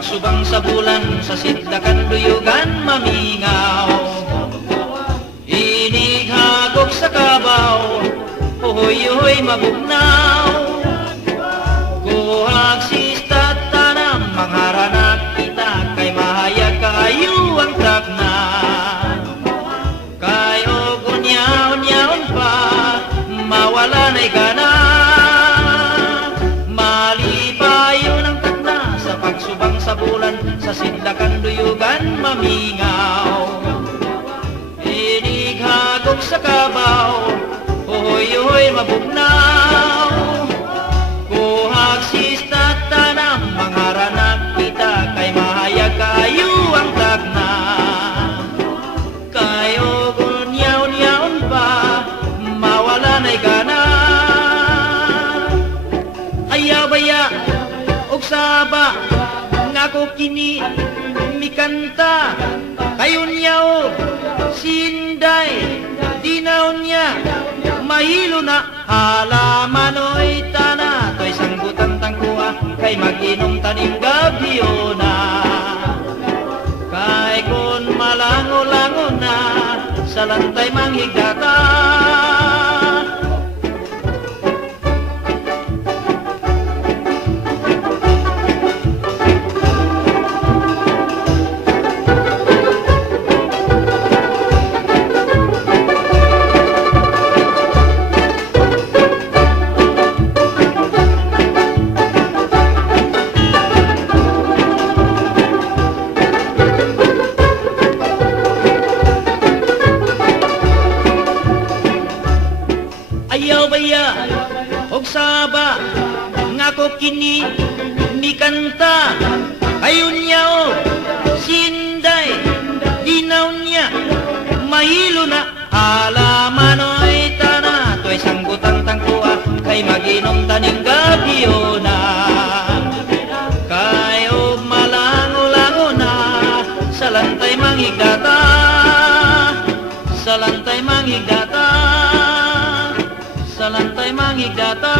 pagsubang sa bulan, sa sidlakan duyugan mamingaw. Inighagok sa kabaw, uhoy-uhoy mabugnaw. Kuhag sista tanam, mangharanak kita, kay mahayag kaayo ang takna. Kay og unyaon-yaon pa, mawala na'y gana. Malipayon ang takna, sa pagsubang sa bulan, sa sidlakan duyugan mamingaw. Inighagok sa kabaw, uhoy-uhoy mabugnaw. Kuhag sista tanam, mangharanak kita, kay mahayag kaayo ang takna. Kayo gunyaon-yaon pa, mawala na'y gana. Ayabaya og saba, ngako kini mikanta. Kayon yaw sinday, dinaw niya mahilo na. Halamanoy tana, to'y sanggutan tangkuha, kay mag-inom tanim gabiyo na. Kay kun malango-lango na, sa lantay manghigdata. Ayaw baya og saba, ngako kini mikanta. Ayun niya o sinday, dinaw niya mahilo na. Halamanoy tana, to'y sanggutang tangkuha, kay mag-inom taning gabiyo na. Kay og malango-lango na, sa lantay manghigdata. Sa lantay manghigdata, sa lantay manghigdata.